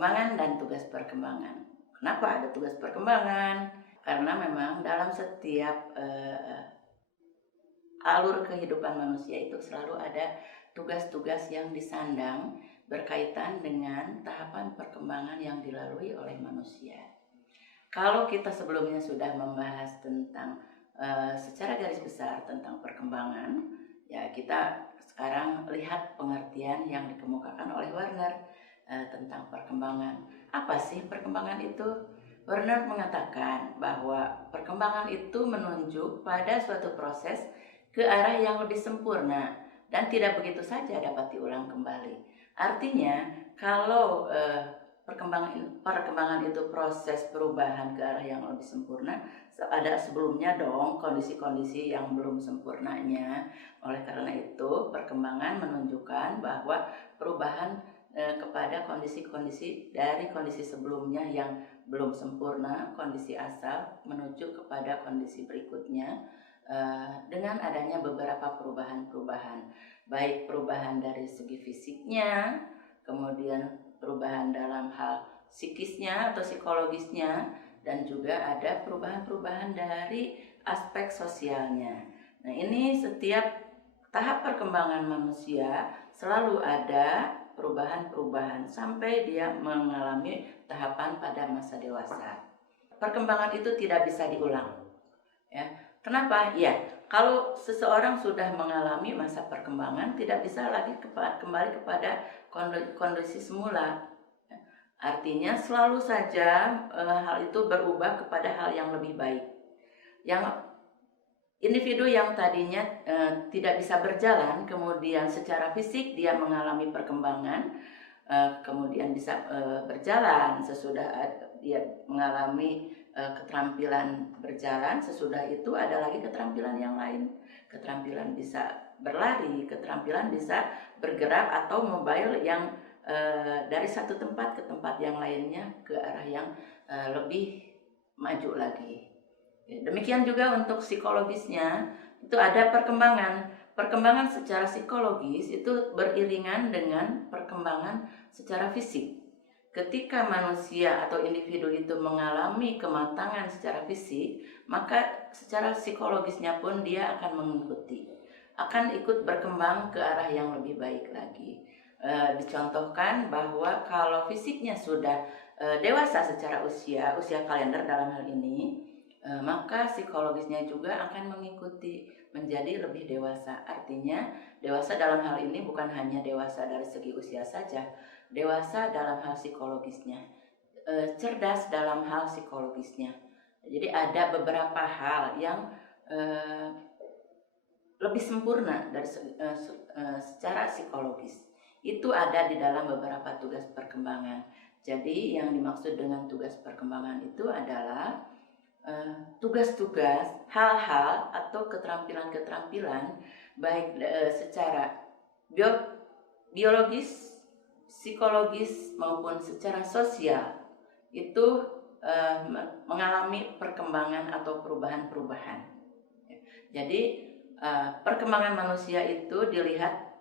perkembangan dan tugas perkembangan. Kenapa ada tugas perkembangan? Karena memang dalam setiap alur kehidupan manusia itu selalu ada tugas-tugas yang disandang berkaitan dengan tahapan perkembangan yang dilalui oleh manusia. Kalau kita sebelumnya sudah membahas tentang secara garis besar tentang perkembangan, ya kita sekarang lihat pengertian yang dikemukakan oleh Werner tentang perkembangan. Apa sih perkembangan itu? Werner mengatakan bahwa perkembangan itu menunjuk pada suatu proses ke arah yang lebih sempurna dan tidak begitu saja dapat diulang kembali. Artinya, kalau perkembangan itu proses perubahan ke arah yang lebih sempurna, ada sebelumnya dong kondisi-kondisi yang belum sempurnanya. Oleh karena itu, perkembangan menunjukkan bahwa perubahan kepada kondisi-kondisi dari kondisi sebelumnya yang belum sempurna, kondisi asal menuju kepada kondisi berikutnya dengan adanya beberapa perubahan-perubahan, baik perubahan dari segi fisiknya, kemudian perubahan dalam hal psikisnya atau psikologisnya, dan juga ada perubahan-perubahan dari aspek sosialnya. Nah, ini setiap tahap perkembangan manusia selalu ada perubahan-perubahan sampai dia mengalami tahapan pada masa dewasa. Perkembangan itu tidak bisa diulang. Ya, kenapa? Ya, kalau seseorang sudah mengalami masa perkembangan tidak bisa lagi kembali kepada kondisi semula. Artinya selalu saja hal itu berubah kepada hal yang lebih baik. Yang individu yang tadinya tidak bisa berjalan, kemudian secara fisik dia mengalami perkembangan, kemudian bisa berjalan sesudah dia mengalami keterampilan berjalan, sesudah itu ada lagi keterampilan yang lain. Keterampilan bisa berlari, keterampilan bisa bergerak atau mobile yang dari satu tempat ke tempat yang lainnya ke arah yang lebih maju lagi. Demikian juga untuk psikologisnya, itu ada perkembangan. Perkembangan secara psikologis itu beriringan dengan perkembangan secara fisik. Ketika manusia atau individu itu mengalami kematangan secara fisik, maka secara psikologisnya pun dia akan mengikuti, akan ikut berkembang ke arah yang lebih baik lagi. Dicontohkan bahwa kalau fisiknya sudah dewasa secara usia kalender dalam hal ini, maka psikologisnya juga akan mengikuti menjadi lebih dewasa. Artinya dewasa dalam hal ini bukan hanya dewasa dari segi usia saja, dewasa dalam hal psikologisnya, cerdas dalam hal psikologisnya. Jadi ada beberapa hal yang lebih sempurna dari secara psikologis. Itu ada di dalam beberapa tugas perkembangan. Jadi yang dimaksud dengan tugas perkembangan itu adalah tugas-tugas, hal-hal atau keterampilan-keterampilan baik secara biologis, psikologis maupun secara sosial itu mengalami perkembangan atau perubahan-perubahan. Jadi perkembangan manusia itu dilihat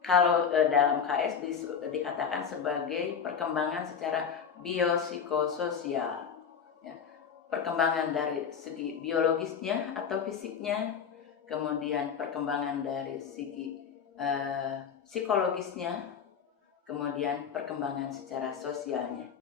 kalau dalam KS dikatakan sebagai perkembangan secara biopsikososial. Perkembangan dari segi biologisnya atau fisiknya, kemudian perkembangan dari segi psikologisnya, kemudian perkembangan secara sosialnya.